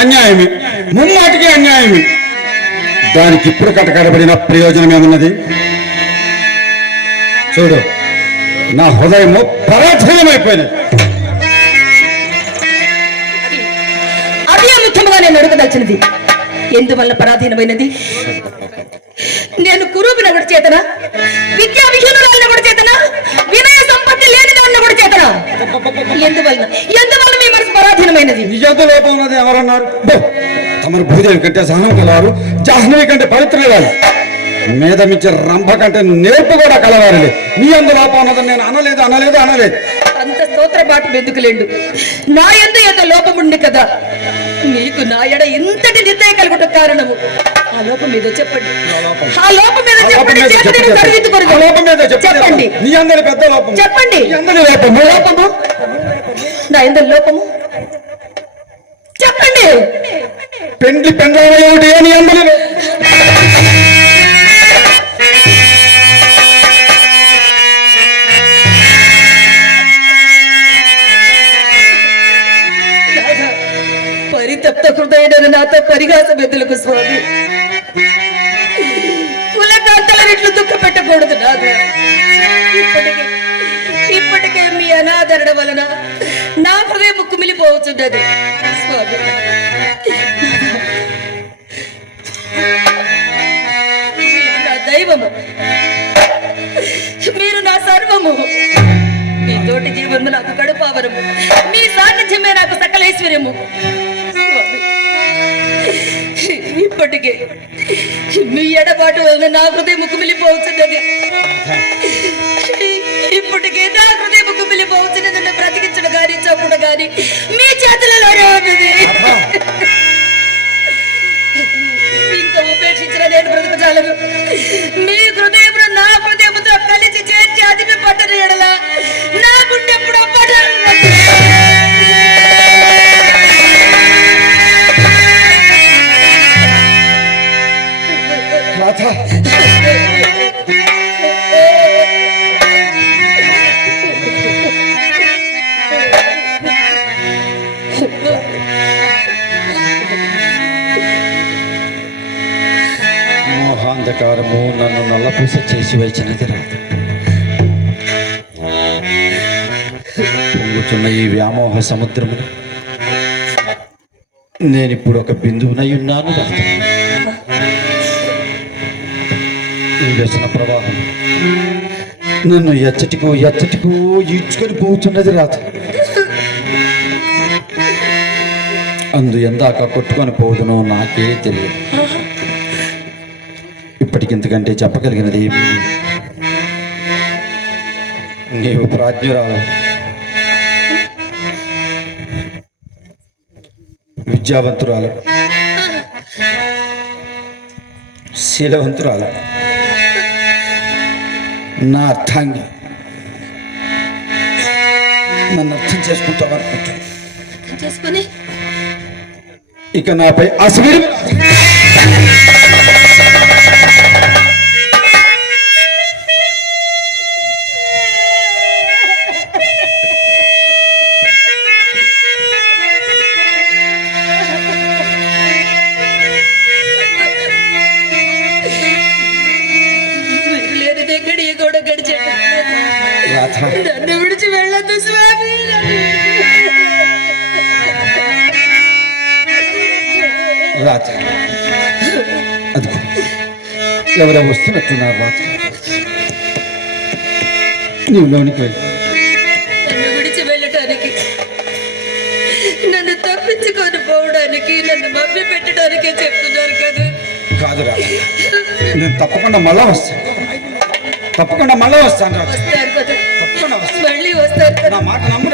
అన్యాయమే. ముమ్మాటికి అన్యాయమే. దానికి ఇప్పుడు కటకడబడిన ప్రయోజనం ఏమున్నది? చూడు నా హృదయము పరాధీనమైపోయినది అదే ముఖ్యముగా నేను అడగదలిచినది ఎందువల్ల పరాధీనమైనది? నేను కురూపిన కూడా చేతనా? విద్యా విహీనురాలిన కూడా చేతనా? వినయ సంపత్తి లేని దాన్ని కూడా చేతనా? ఎందువల్ల? ఎందువల్ల? పరాధీనమైనది నిజంతో లోపం ఉన్నది ఎవరన్నారు తమరు భూదేవి కంటే సహనం కలవారు జాహ్నవి కంటే పవిత్రులు మీద మించి రంభ కంటే నేర్పు కూడా కలవారులే. నీ అందు లోపం ఉన్నదని నేను అనలేదు అనలేదు అనలేదు. అంత స్తోత్రపాటు ఎందుకులేండు నా ఎందు ఎంత లోపముంది కదా? మీకు నా ఎడ ఇంతటి నిర్ణయం కలుగుట కారణము? ఆ లోపం మీద చెప్పండి. ఆ లోపం మీద చెప్పండి. చెప్పండి. చెప్పు. నీ అందరి పెద్ద లోపం. చెప్పండి. లోపము లోపము. నా ఎందు లోపము? పెండ్లి పెండ్లాల ఏమిటి అందరి పరితప్త హృదయుడైన నాతో పరిహాస ఎదులకు స్వామి. కులకాంతలను ఇట్లు దుఃఖ పెట్టకూడదు నాథ. ఇప్పటికే ఇప్పటికే మీ అనాదరణ వలన నా హృదయం కుమిలిపోవచ్చున్నది స్వామి. జీవనము నాకు గడపావరము. మీ సాన్నిధ్యమే నాకు సకల ఐశ్వర్యము ఇప్పటికే మీ ఎడబాటు వలన నా హృదయం కుమిలిపోవచ్చున్నది ఇప్పటికే నా హృదయం కుమిలిపోవచ్చున్నది బ్రతికించడం కానీ చంపడం కానీ నల్లపూస వచ్చినది రాదు పొంగుతున్న ఈ వ్యామోహ సముద్రము. నేను ఇప్పుడు ఒక బిందువునై ఉన్నాను ఈ వ్యసన ప్రవాహం నన్ను ఎచ్చటికో ఎచ్చటికో ఈడ్చుకొని పోతున్నది రాదు అందు ఎందాక కొట్టుకొని పోదునో నాకే తెలియదు. ఇప్పటికింతకంటే చెప్పగలిగినది ఏమీ? లేదు. నీవు ప్రాజ్ఞురాలు. విద్యావంతురాలు. శీలవంతురాలు. నా అర్థాంగి నన్ను అర్థం చేసుకుంటావు అనుకుంటాను చేసుకుని ఇక నాపై అసలు రాధ నన్ను విడిచి వెళ్ళొద్దు స్వామి రాధ అదిగో ఎవరో వస్తున్నట్టున్నారు రాధ నీవు లోనికి వెళ్ళి. నన్ను విడిచి వెళ్ళటానికి నన్ను తప్పించుకొని పోవడానికి నన్ను మభ్య పెట్టడానికే చెప్తున్నారు కదా. కాదు రాధ నేను తప్పకుండా మళ్ళా వస్తాను. తప్పకుండా మళ్ళా వస్తాను రాధ నా మాట నమ్ము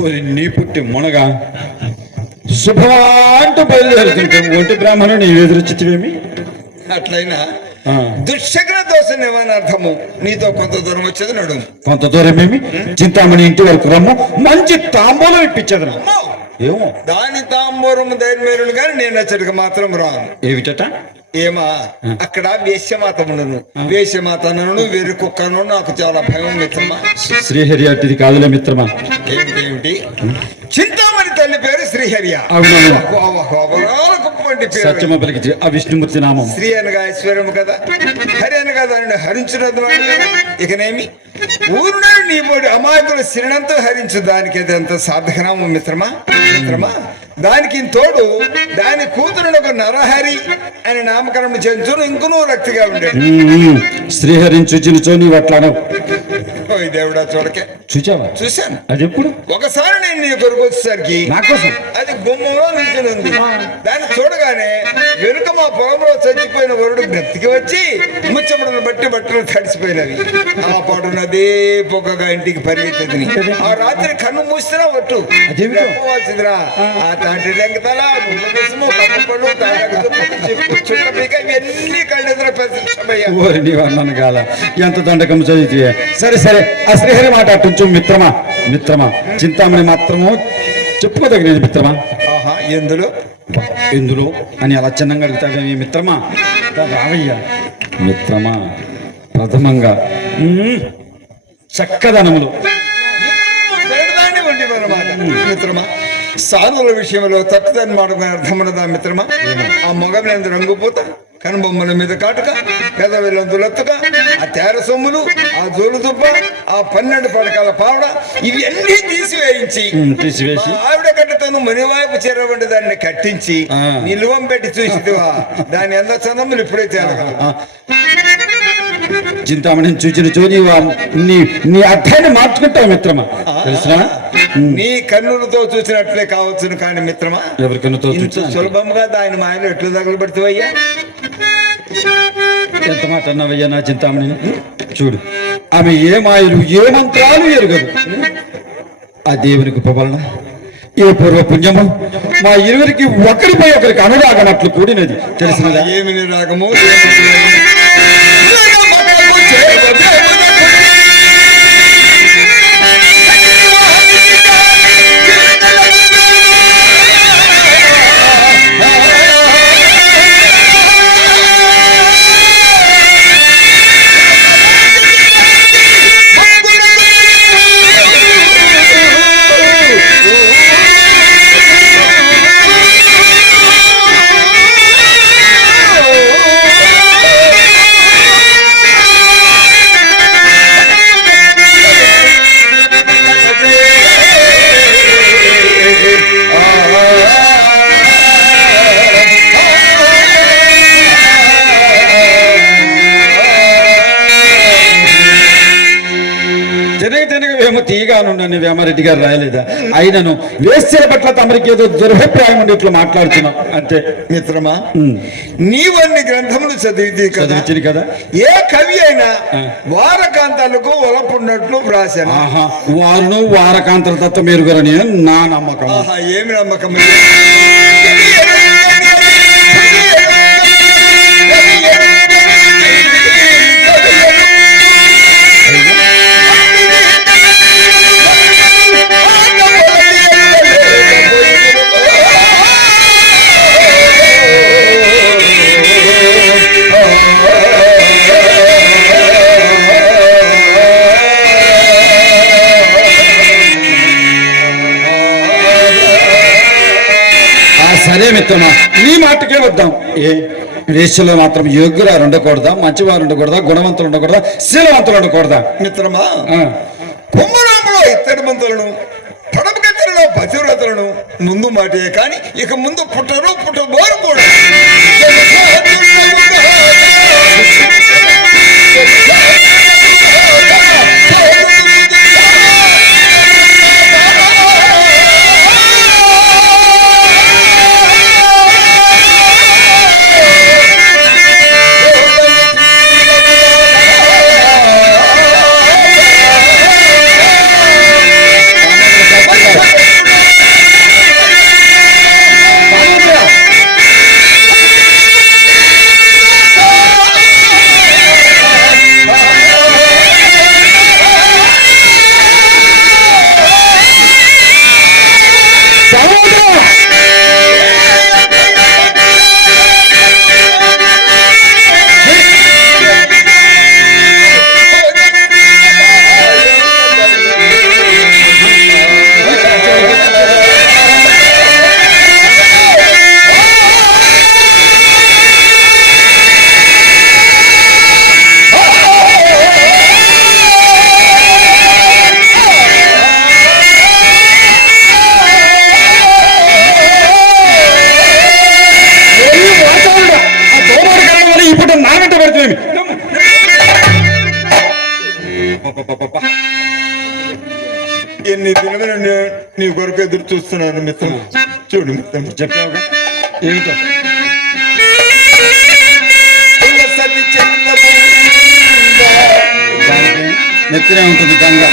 ఓరి నీ పుట్టి మునగా. శుభమా అంటూ బయలుదేరుతుంటే ఒంటి బ్రాహ్మణుని ఎదురొచ్చితివేమి అట్లయినా దుశ్శగ్న దోష నివారణార్థము నీతో కొంత దూరం వచ్చేది నడుము. కొంత దూరమేమి? చింతామణి ఇంటి వరకు రమ్ము. మంచి తాంబూలం ఇప్పించదు! ఏమో. దాని తాంబూరం ధైర్యమేరును కానీ నేను వచ్చేటికి మాత్రం రాను. ఏమిటట? ఏమా? అక్కడ వేశ్యమాతమును వేశ్యమాతను వెర్రి కుక్కను నాకు చాలా భయం మిత్రమా? శ్రీహరి అట్టిది కాదులే మిత్రమా? ఏమిటి? చింతామణి తల్లి పేరు శ్రీహరియ. సత్యమ పలికి ఆ విష్ణుమూర్తి నామం. స్త్రీ అనగా ఐశ్వర్యము కదా. హరి అనగా దానిని కదా ఇకనేమి? ఊరున నీ బోడి అమాయకులు శరణంతో హరించు. దానికి అది అంత సాధకనాము మిత్రమా? మిత్రమా? దానికి తోడు దాని కూతురుని ఒక నరహరి అని నామకరణం చేయించును. ఇంకనూ రక్తిగా ఉండేది ఉమ్, శ్రీహరిని చూచినచో నీవు అట్లా దేవుడా చూడకే. చూచావా? చూశాను. అది ఎప్పుడు? ఒకసారి నేను నీ కొరకు వచ్చేసరికి నా కోసం? అది గుమ్మంలో నిల్చుని ఉంది దాన్ని చూడగానే వెనుక మా పొలంలో చచ్చిపోయిన వరుడు బ్రతికి వచ్చి ముచ్చముడును బట్టి బట్టలు తడిసిపోయినవి. ఆ పాటు నదే పొగగా ఇంటికి పరిగెత్తది ఆ రాత్రి కన్ను మూసినా ఒట్టు. అదేమిటో? చెప్పవలసిందిరా. ఆ తాటి చుట్ట పీక ఇవన్నీ కళ్ళెదురు అన్నాను కాల ఎంత దండకం చదివితే సరే సరే. ఆ శ్రీహరి మాట మిత్రమా మిత్రమా. చింతామణి మాత్రము చెప్పుకోదగినది మిత్రమా? ఆహా ఎందులో? ఎందులో? అని అలా చిన్నంగా అడుగుతావేమి మిత్రమా? రావయ్యా. మిత్రమా ప్రథమంగా చక్కదనములు. మిత్రమా సాధువుల విషయంలో తట్టుదని మాట అర్థమన్నదా మిత్రమా? ఆ మొగలందు రంగుపూత? కనుబొమ్మల మీద కాటుక పెదవిలందులెత్తుక ఆ తేర సొమ్ములు ఆ జోలు దుబ్బ ఆ పన్నెండు పడకల పావడ ఇవి అన్ని తీసివేయించి తీసివేసి. ఆవిడ కట్టతోను మణివాయిపు చీర వంటి దాన్ని కట్టించి. నిలువం పెట్టి చూసిదివా దాని ఎంత చందములు ఇప్పుడే తేలగలవు. చింతామణిని చూచిన చో నీవు ఆ- నీ నీ అర్థాన్ని మార్చుకుంటావు మిత్రమా? తెలుసునా? నీ కన్నులతో చూసినట్లే కావచ్చును కానీ మిత్రమా? ఎవరికన్నా ఇంత చూసిన? సులభంగా దాని మాయలు ఎట్లు తగలబడుతావయ్యా ఎంత మాట అన్నావయ్యా నా చింతామణిని? చూడు ఆమె ఏ మాయలు ఏ మంత్రాలు ఎరుగదు ఆ దేవునికి ఉపవలన ఏ పూర్వ పుణ్యము మా ఇరువురికి ఒకరిపై ఒకరికి అనురాగనట్లు కూడినది. తెలిసినదా? ఏమి రాగము? తీయగానుండని వేమారెడ్డి గారు రాయలేదా? అయినను వేశ్యల పట్ల తమరికి ఏదో దురభిప్రాయం ఉండి ఇట్లా మాట్లాడుతున్నాం. అంతే మిత్రమా. నీవన్ని గ్రంథములు చదివితే కదా? చదివించింది కదా? ఏ కవి అయినా వారకాంతాలకు ఒలపున్నట్లు వ్రాసాను వారును వారకాంతర తత్వ మెరుగురని నా నమ్మకం. ఏమి నమ్మకం మిత్రమా నీ మాటకే వద్దాం. ఏ వేశ్యలో మాత్రం యోగ్యురాలు ఉండకూడదా? మంచివారు ఉండకూడదా? గుణవంతులు ఉండకూడదా? శీలవంతులు ఉండకూడదా? మిత్రమా కుంభరాములో ఇత్తడి మంతులను పడమకెత్తలలో పతివ్రతలను ముందు మాటే కానీ ఇక ముందు పుట్టరు పుట్టబోరు కూడా. వరకు ఎదురు చూస్తున్నాను మిత్రం చూడు మిత్రం చెప్పావుగా ఏమిటో? పులసతి నెత్తినే ఉంటుంది గంగా.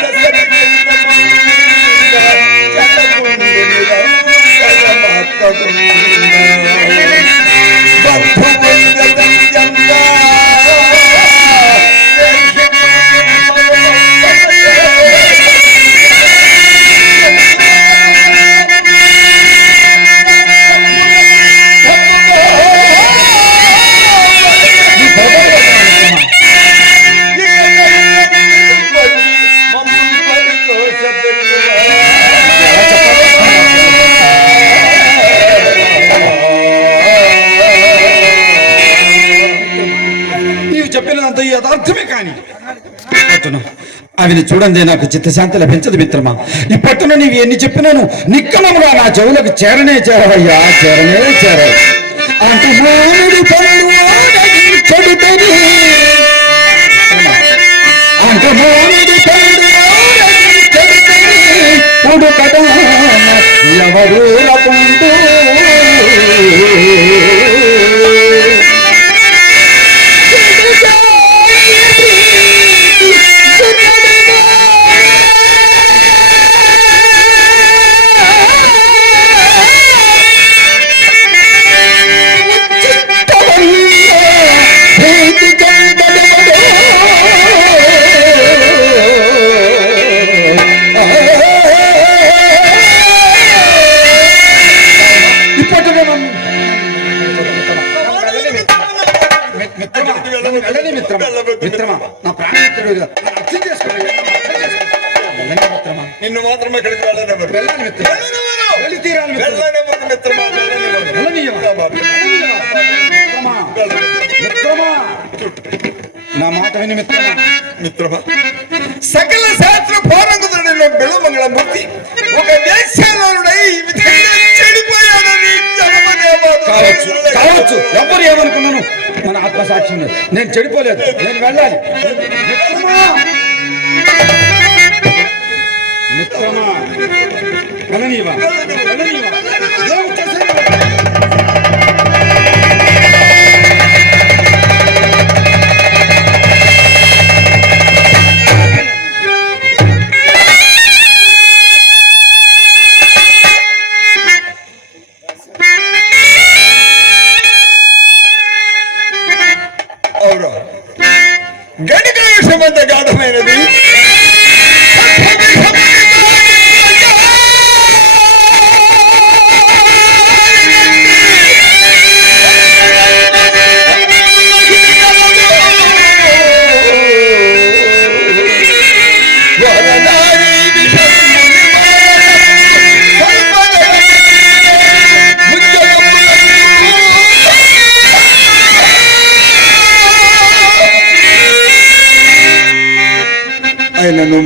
అవిని చూడండి నాకు చిత్తశాంతి లభించదు మిత్రమా. ఇప్పటిన నీవు ఎన్ని చెప్పినాను నిక్కమముగా నా చెవులకు చేరనే చేరవయ్యా చేరనే చేరవు. అంటు చెడుతని చెడుతని ఎవరు నా మాట విని మిత్రమా? మిత్రమా? సకల శాస్త్ర పోరంగుతుడిలో బెళమంగళమూర్తి ఒక వేశ్యాలోనుడై ఈ విధంగా చెడిపోయాడని కావచ్చు కావచ్చు. ఎవరు ఏమనుకున్నాను? మన ఆత్మసాక్షి ఉన్నది. నేను చెడిపోలేదు. నేను వెళ్ళాలి. మిత్రమా? మిత్రమా?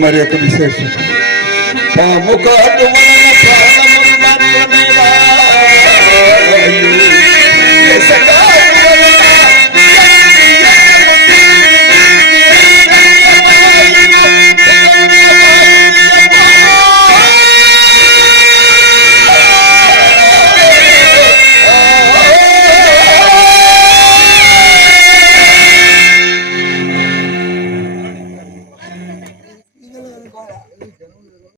మరి యొక్క విశేషం. పాము కాటు